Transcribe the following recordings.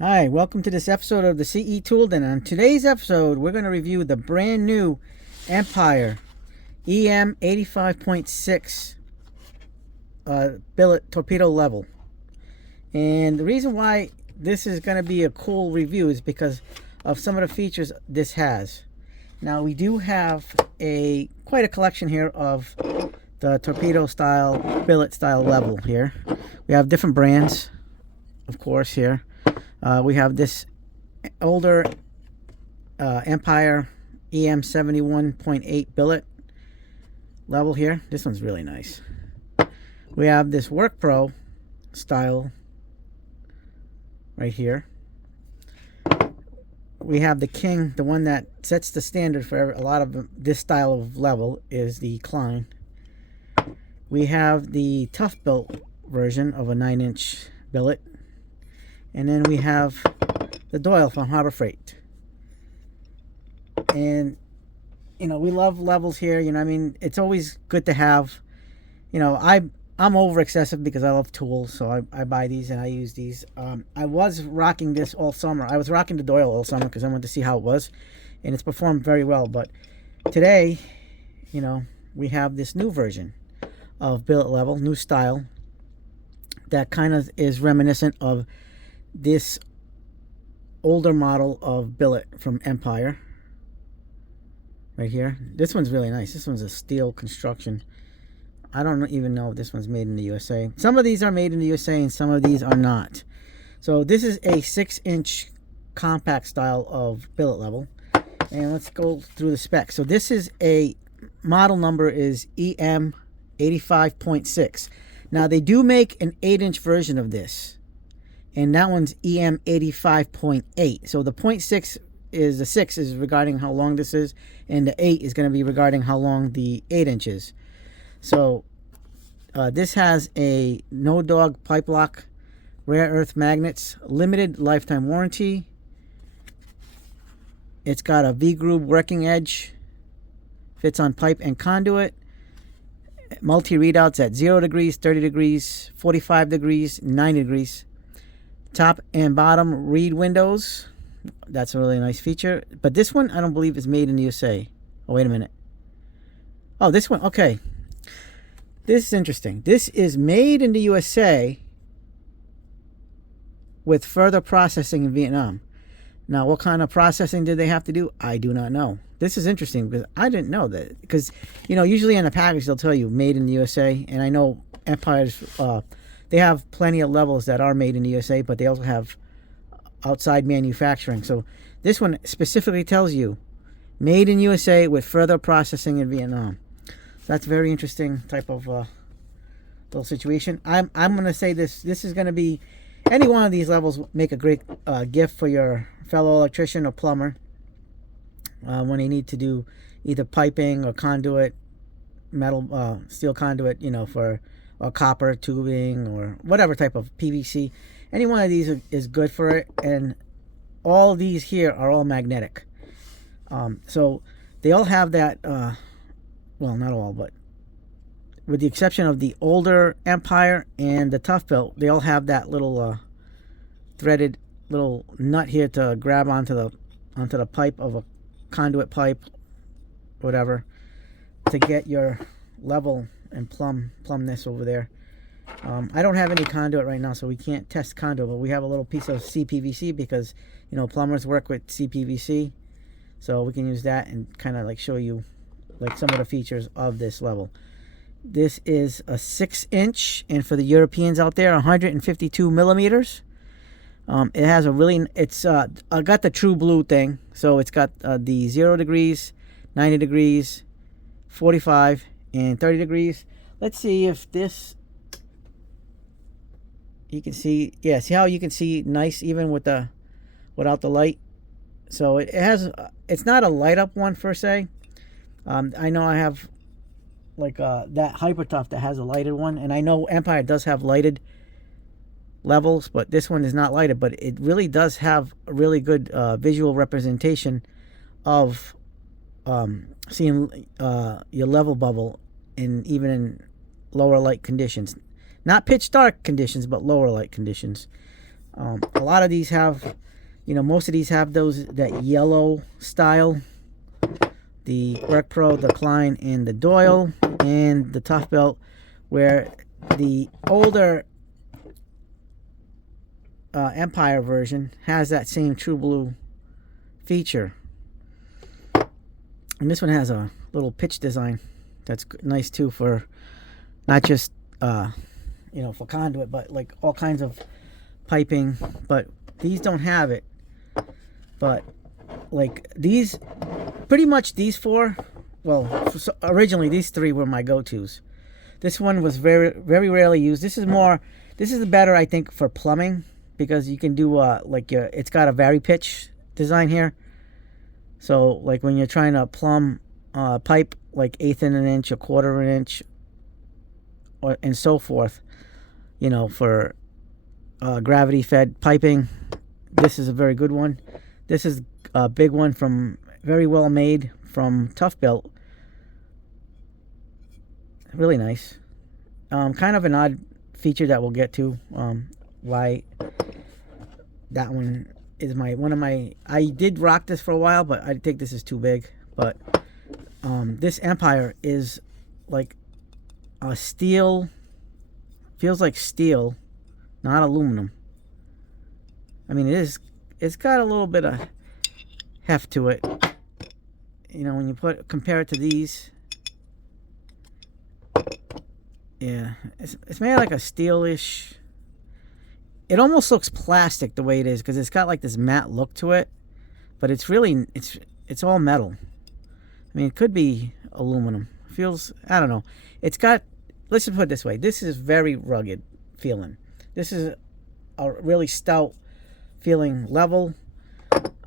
Hi, welcome to this episode of the CE Tooled, and on today's episode we're going to review the brand new Empire EM 85.6 billet torpedo level. And the reason why this is going to be a cool review is because of some of the features this has. Now we do have quite a collection here of the torpedo style, billet style level here. We have different brands, of course, here. We have this older Empire EM 71.8 billet level here. This one's really nice. We have this Work Pro style right here. We have the King, the one that sets the standard for a lot of this style of level is the Klein. We have the Tough Built version of a 9-inch billet. And then we have the Doyle from Harbor Freight. And, you know, we love levels here. You know, I mean, it's always good to have, you know, I'm over excessive because I love tools. So I buy these and I use these. I was rocking this all summer. I was rocking the Doyle all summer because I wanted to see how it was. And it's performed very well. But today, you know, we have this new version of billet level, new style, that kind of is reminiscent of this older model of billet from Empire right here. This one's really nice. This one's a steel construction. I don't even know if this one's made in the USA. Some of these are made in the USA and some of these are not. So this is a 6-inch compact style of billet level. And let's go through the specs. So this is a model number is EM 85.6. Now they do make an 8-inch version of this. And that one's EM 85.8. So the 0.6 is the 6 is regarding how long this is, and the 8 is going to be regarding how long the 8 inch is. So this has a no dog pipe lock, rare earth magnets, limited lifetime warranty. It's got a V-groove working edge, fits on pipe and conduit. Multi readouts at 0 degrees, 30 degrees, 45 degrees, 90 degrees. Top and bottom read windows. That's a really nice feature. But this one I don't believe is made in the USA. Oh, wait a minute. Oh, this one. Okay. This is interesting. This is made in the USA with further processing in Vietnam. Now, what kind of processing did they have to do? I do not know. This is interesting because I didn't know that. Because, you know, usually in the package they'll tell you made in the USA. And I know Empire's... they have plenty of levels that are made in the USA, but they also have outside manufacturing. So this one specifically tells you made in USA with further processing in Vietnam. So that's a very interesting type of little situation. I'm going to say this is going to be, any one of these levels make a great gift for your fellow electrician or plumber when they need to do either piping or conduit, metal, steel conduit, you know, for or copper tubing or whatever type of PVC. Any one of these is good for it, and all of these here are all magnetic. So they all have that, well, not all, but with the exception of the older Empire and the Tough Built, they all have that little threaded little nut here to grab onto the pipe of a conduit pipe, whatever, to get your level and plumb this over there. I don't have any conduit right now, so we can't test conduit, but we have a little piece of CPVC because, you know, plumbers work with CPVC, so we can use that and kind of like show you like some of the features of this level. This is a 6-inch, and for the Europeans out there, 152 millimeters. It has a really, it's I got the true blue thing, so it's got the 0 degrees, 90 degrees, 45 and 30 degrees. Let's see if this, you can see, yeah, see how you can see nice even with the without the light. So it has, it's not a light up one per se. I know I have like that Hyper Tough that has a lighted one, and I know Empire does have lighted levels, but this one is not lighted, but it really does have a really good visual representation of seeing your level bubble even in lower light conditions. Not pitch dark conditions, but lower light conditions. A lot of these have, most of these have that yellow style. The Work Pro, the Klein, and the Doyle, and the Tough Belt, where the older Empire version has that same true blue feature. And this one has a little pitch design that's nice too, for not just for conduit, but like all kinds of piping. But these don't have it. But like these, pretty much these four, well, originally these three were my go-tos. This one was very, very rarely used. This is better, I think, for plumbing, because you can do it's got a vari pitch design here. So like when you're trying to plumb pipe, like 1/8 of an inch, 1/4 of an inch, and so forth, for gravity fed piping, this is a very good one. This is a big one, from very well made, from Tough Belt. Really nice. Kind of an odd feature that we'll get to. Why that one is one of my. I did rock this for a while, but I think this is too big. But this Empire is like a steel. Feels like steel, not aluminum. I mean, it's got a little bit of heft to it. When you compare it to these, yeah, it's made like a steelish. It almost looks plastic the way it is, because it's got like this matte look to it, but it's really it's all metal. I mean, it could be aluminum. Feels, I don't know. It's got. Let's just put it this way. This is very rugged feeling. This is a really stout feeling level.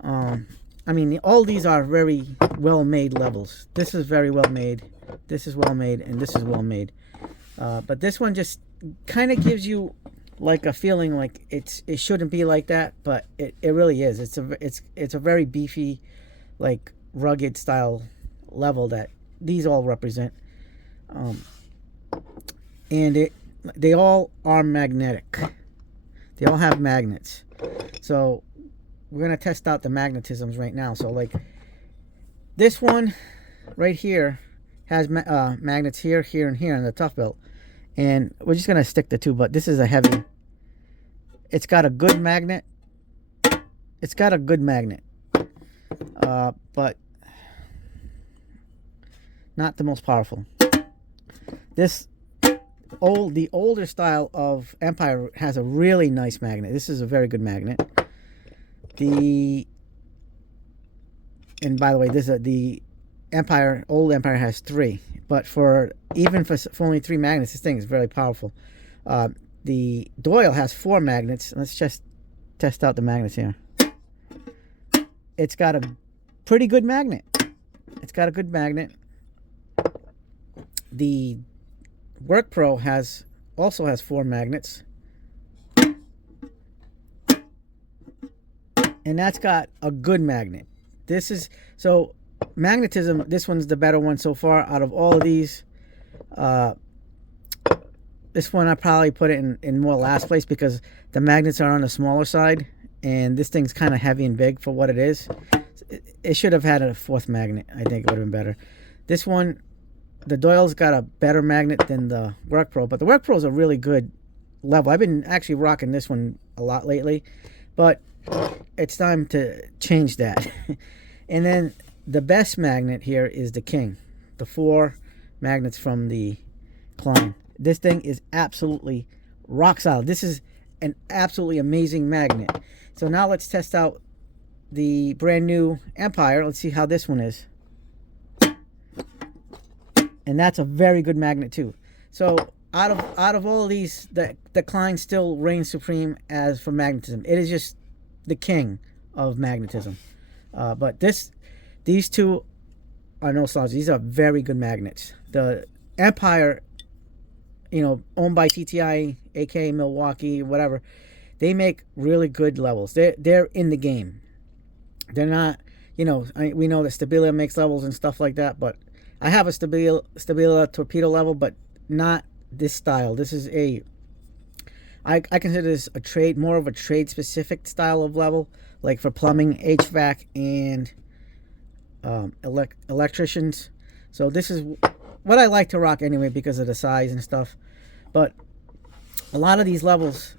I mean, all these are very well made levels. This is very well made. This is well made, and this is well made. But this one just kind of gives you like a feeling like it shouldn't be like that, but it really is. It's a very beefy, like rugged style level that these all represent. And they all are magnetic. They all have magnets. So we're gonna test out the magnetisms right now. So like this one right here has magnets here, here, and here in the Tough Belt. And we're just gonna stick the two, but this is a heavy. It's got a good magnet. It's got a good magnet, but not the most powerful. The older style of Empire has a really nice magnet. This is a very good magnet. And by the way, the old Empire has 3, but for only 3 magnets, this thing is very powerful. The Doyle has 4 magnets. Let's just test out the magnets here. It's got a pretty good magnet. It's got a good magnet. The Work Pro also has 4 magnets. And that's got a good magnet. So Magnetism, this one's the better one so far out of all of these. This one I probably put it in more last place, because the magnets are on the smaller side, and this thing's kind of heavy and big for what it is. It should have had a 4th magnet. I think it would have been better. This one, the Doyle's got a better magnet than the Work Pro, but the Work Pro is a really good level. I've been actually rocking this one a lot lately, but it's time to change that. And then the best magnet here is the King, the 4 magnets from the Klein. This thing is absolutely rock solid. This is an absolutely amazing magnet. So now let's test out the brand new Empire. Let's see how this one is. And that's a very good magnet too. So out of all of these, the Klein still reigns supreme as for magnetism. It is just the king of magnetism. But these two are no slouch. These are very good magnets. The Empire, owned by TTI, aka Milwaukee, whatever, they make really good levels. They're in the game. They're not, we know that Stabilia makes levels and stuff like that, but I have a Stabilia torpedo level, but not this style. This is I consider this a trade, more of a trade specific style of level, like for plumbing, HVAC, and electricians. So this is what I like to rock anyway because of the size and stuff. But a lot of these levels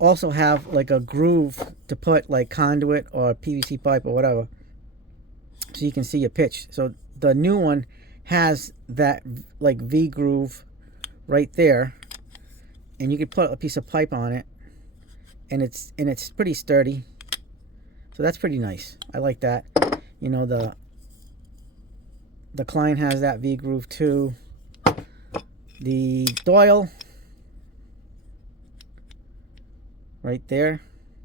also have like a groove to put like conduit or PVC pipe or whatever, so you can see your pitch. So the new one has that like V groove right there, and you could put a piece of pipe on it, and it's pretty sturdy. So that's pretty nice. I like that. You know, the client has that V groove too. The Doyle right there,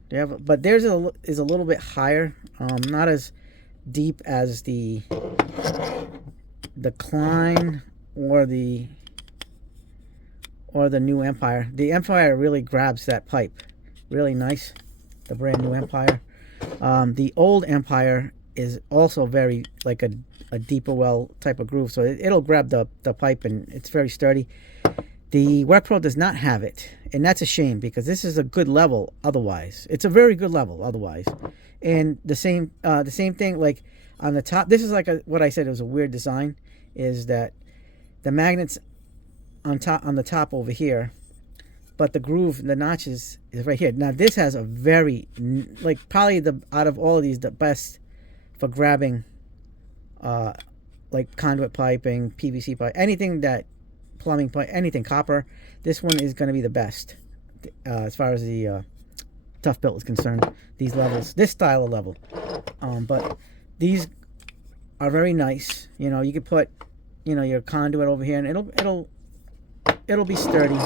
they have, but theirs is a little bit higher, not as deep as the Klein or the new Empire. The Empire really grabs that pipe really nice, the brand new Empire. The old Empire is also very like a deeper well type of groove, so it'll grab the pipe, and it's very sturdy. The Work Pro does not have it, and that's a shame because this is a good level otherwise. It's a very good level otherwise. And the same thing, like on the top, this is like what I said, it was a weird design, is that the magnets on the top over here, but the groove, the notches is right here. Now this has a very, like probably out of all of these, the best for grabbing like conduit piping, PVC pipe, anything that plumbing pipe, anything copper. This one is going to be the best as far as the tough built is concerned. These levels, this style of level, but these are very nice. You know, you could put, you know, your conduit over here, and it'll be sturdy.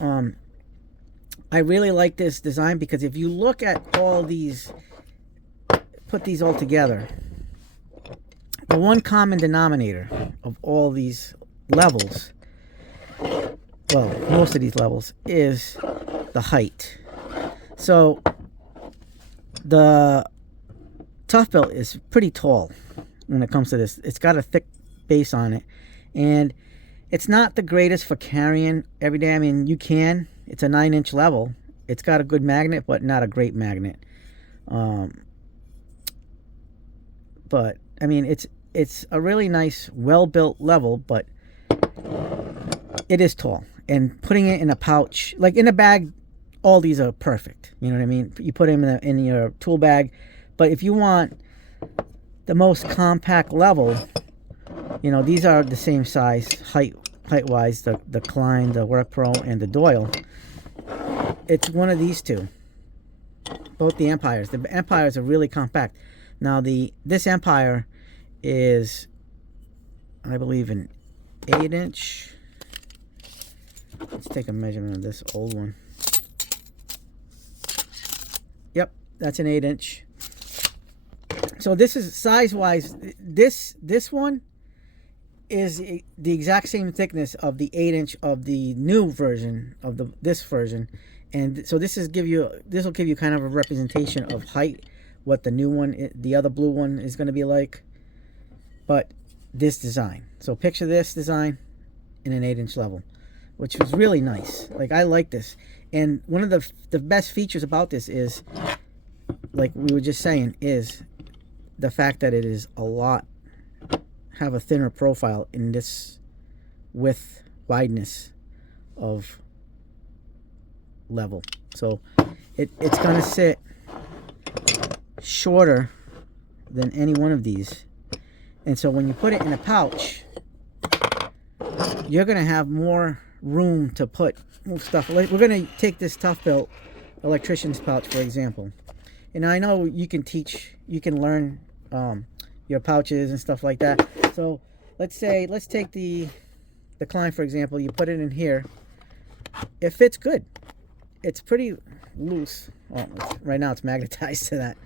I really like this design because if you look at all these, put these all together, the one common denominator of all these levels, well, most of these levels, is the height. So the tough built is pretty tall when it comes to this. It's got a thick base on it, and it's not the greatest for carrying every day. I mean, you can. It's a 9-inch level. It's got a good magnet, but not a great magnet. But I mean, it's a really nice, well-built level, but it is tall. And putting it in a pouch, like in a bag, all these are perfect. You know what I mean? You put them in your tool bag. But if you want the most compact level, you know, these are the same size, height-wise, the Klein, the Work Pro, and the Doyle. It's one of these two. Both the Empires. The Empires are really compact. Now, this Empire is, I believe, an 8-inch. Let's take a measurement of this old one. Yep, that's an 8-inch. So this is size-wise. This one is the exact same thickness of the 8-inch of the new version of this version, and so this will give you kind of a representation of height, what the new one, the other blue one, is going to be like. But this design, so picture this design in an 8-inch level, which was really nice. Like, I like this, and one of the best features about this is, like we were just saying, is the fact that it is have a thinner profile in this width, wideness of level. So it's going to sit shorter than any one of these. And so when you put it in a pouch, you're going to have more room to put stuff. We're going to take this tough built electrician's pouch, for example. And I know you can learn your pouches and stuff like that. So let's take the Klein, for example. You put it in here. It fits good. It's pretty loose. Well, right now it's magnetized to that.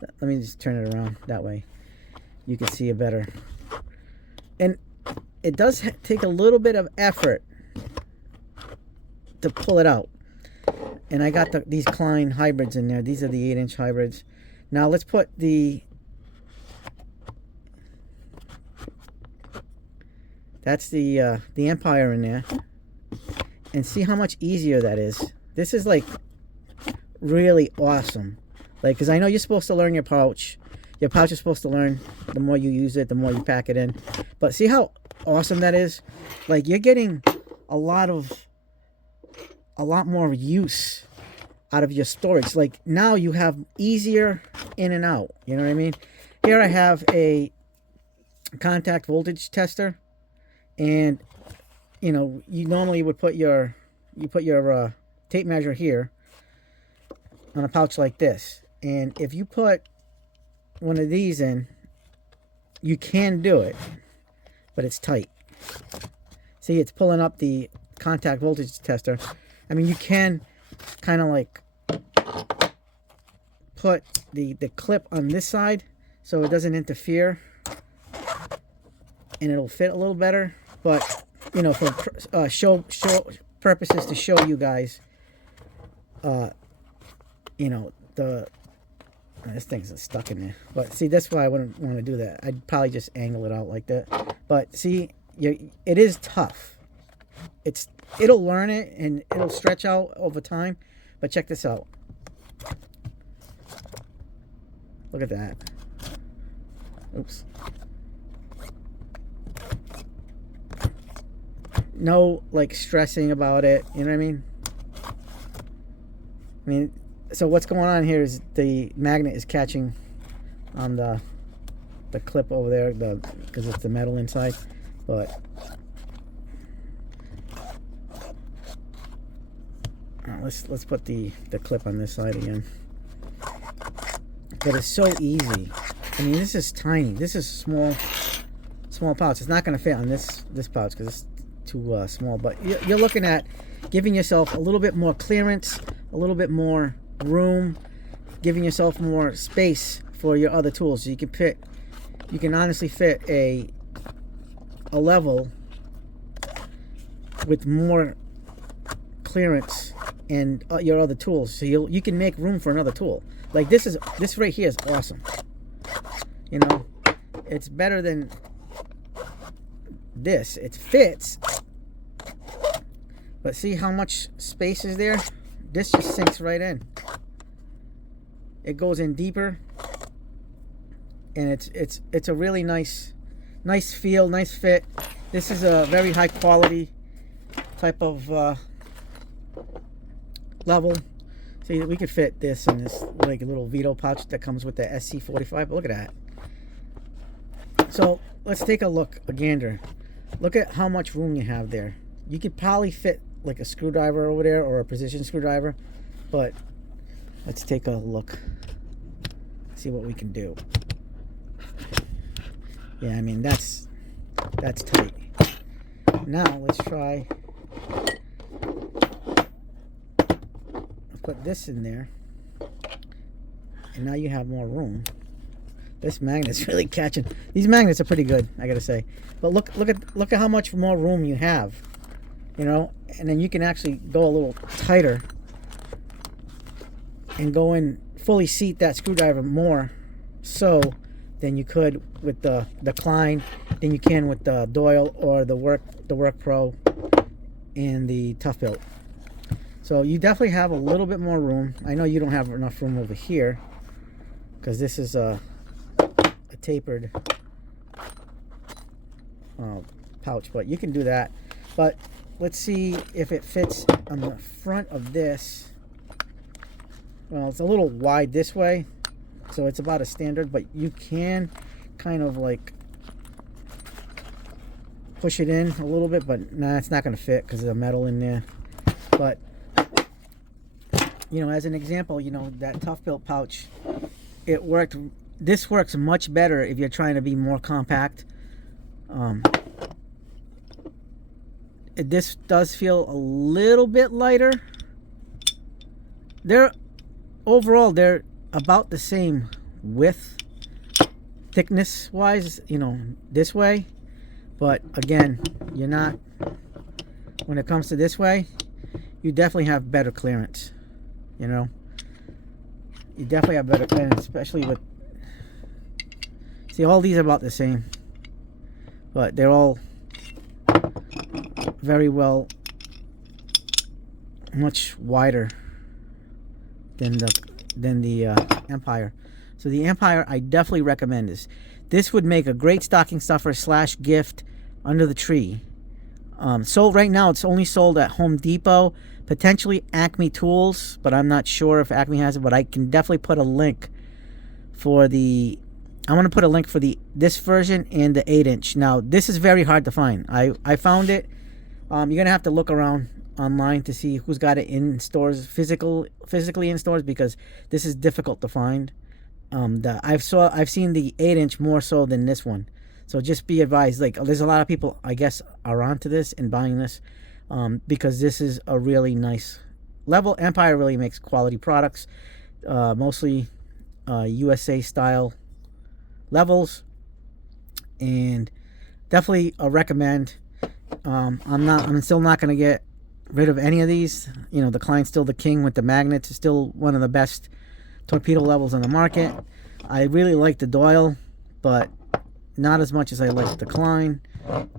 Let me just turn it around that way. You can see it better. And it does take a little bit of effort to pull it out. And I got these Klein hybrids in there. These are the 8-inch hybrids. Now let's put that's the Empire in there. and see how much easier that is. This is like really awesome. Like, because I know you're supposed to learn your pouch. Your pouch is supposed to learn the more you use it, the more you pack it in. But see how awesome that is? Like, you're getting a lot more use out of your storage. Like, now you have easier in and out. You know what I mean? Here I have a contact voltage tester, and you know, you normally would put your tape measure here on a pouch like this, and if you put one of these in, you can do it, but it's tight. See, it's pulling up the contact voltage tester. I mean, you can kind of like put the clip on this side so it doesn't interfere, and it'll fit a little better. But you know, for show purposes, to show you guys, you know, this thing's stuck in there. But see, that's why I wouldn't want to do that. I'd probably just angle it out like that. But see, it is tough. It'll learn it, and it'll stretch out over time. But check this out. Look at that. Oops. No, like, stressing about it. You know what I mean? So what's going on here is the magnet is catching on the clip over there, because it's the metal inside. But let's put the clip on this side again. But it's so easy. I mean, this is tiny. This is small pouch. It's not going to fit on this pouch because it's too small. But you're looking at giving yourself a little bit more clearance, a little bit more room, giving yourself more space for your other tools. So you can honestly fit a level with more clearance and your other tools. So you can make room for another tool. Like this right here is awesome. You know, it's better than this. It fits, but see how much space is there? This just sinks right in. It goes in deeper, and it's a really nice feel, nice fit. This is a very high quality type of level. See, we could fit this in this like a little Vito pouch that comes with the SC45. But look at that. So let's take a look, a gander. Look at how much room you have there. You could probably fit like a screwdriver over there, or a precision screwdriver. But let's take a look. See what we can do. Yeah, I mean that's tight. Now let's try. Put this in there, and now you have more room. This magnet's really catching. These magnets are pretty good, I gotta say. But look at how much more room you have, you know. And then you can actually go a little tighter and go in, fully seat that screwdriver more so than you could with the Klein, than you can with the Doyle or the Work Pro and the Tough Built. So you definitely have a little bit more room. I know you don't have enough room over here because this is a tapered pouch, but you can do that. But let's see if it fits on the front of this. Well, it's a little wide this way, so it's about a standard, but you can kind of like push it in a little bit, but nah, it's not going to fit because of the metal in there. But you know, as an example, you know, that Tough Built pouch, it worked. This works much better if you're trying to be more compact. This does feel a little bit lighter. Overall they're about the same width, thickness wise, you know, this way. But again, you're not, when it comes to this way, you definitely have better clearance. You know, you definitely have better clearance, especially with, see, all these are about the same, but they're all very well much wider than the Empire. So the Empire, I definitely recommend this. This would make a great stocking stuffer / gift under the tree. Sold right now, it's only sold at Home Depot, potentially Acme Tools, but I'm not sure if Acme has it. But I can definitely put a link for the. I want to put a link for this version and the 8-inch. Now this is very hard to find. I found it. You're gonna have to look around online to see who's got it in stores, physically in stores, because this is difficult to find. I've seen the 8-inch more so than this one, so just be advised. Like, there's a lot of people, I guess, are onto this and buying this, because this is a really nice level. Empire really makes quality products, mostly USA style levels, and definitely a recommend. I'm still not going to get rid of any of these. You know, the Klein's still the king with the magnets. It's still one of the best torpedo levels on the market. I really like the Doyle, but not as much as I like the Klein.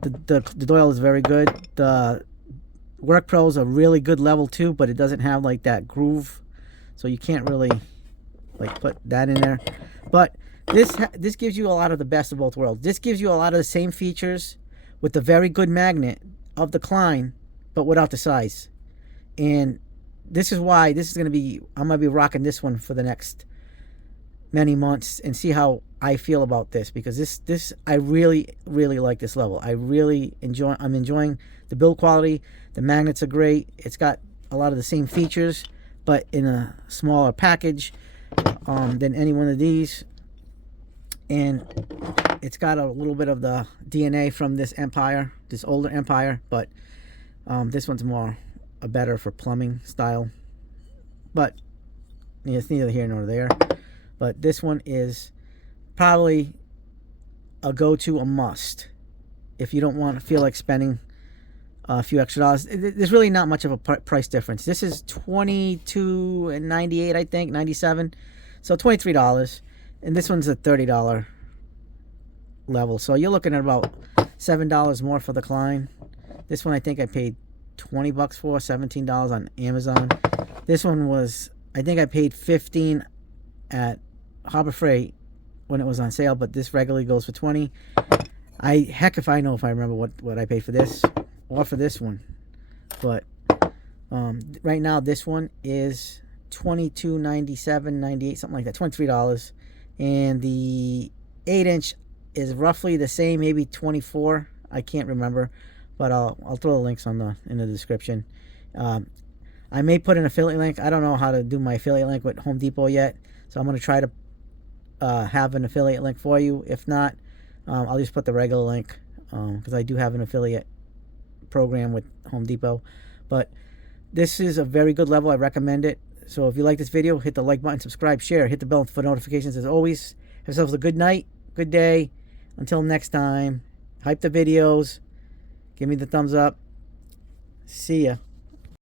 The Doyle is very good. The Work Pro is a really good level too, but it doesn't have like that groove, so you can't really like put that in there. But this gives you a lot of the best of both worlds. This gives you a lot of the same features with the very good magnet of the Klein, but without the size. And this is why this is going to be, I'm going to be rocking this one for the next many months and see how I feel about this, because this I really like this level. I'm enjoying the build quality. The magnets are great. It's got a lot of the same features, but in a smaller package than any one of these. And it's got a little bit of the DNA from this Empire, this older Empire, but this one's better for plumbing style. But it's neither here nor there. But this one is probably a go-to, a must, if you don't want to feel like spending a few extra dollars. There's really not much of a price difference. This is $22.98, I think, 97, so $23. And this one's a $30 level. So you're looking at about $7 more for the Klein. This one I think I paid $20 for, $17 on Amazon. This one was, I think I paid $15 at Harbor Freight when it was on sale, but this regularly goes for $20. Heck if I know if I remember what I paid for this or for this one. But right now this one is $22.97, $98, something like that, $23. And the 8-inch is roughly the same, maybe $24. I can't remember, but I'll throw the links in the description. I may put an affiliate link. I don't know how to do my affiliate link with Home Depot yet, so I'm going to try to have an affiliate link for you. If not, I'll just put the regular link, because I do have an affiliate program with Home Depot. But this is a very good level. I recommend it. So if you like this video, hit the like button, subscribe, share, hit the bell for notifications. As always, have yourselves a good night, good day. Until next time, hype the videos, give me the thumbs up. See ya.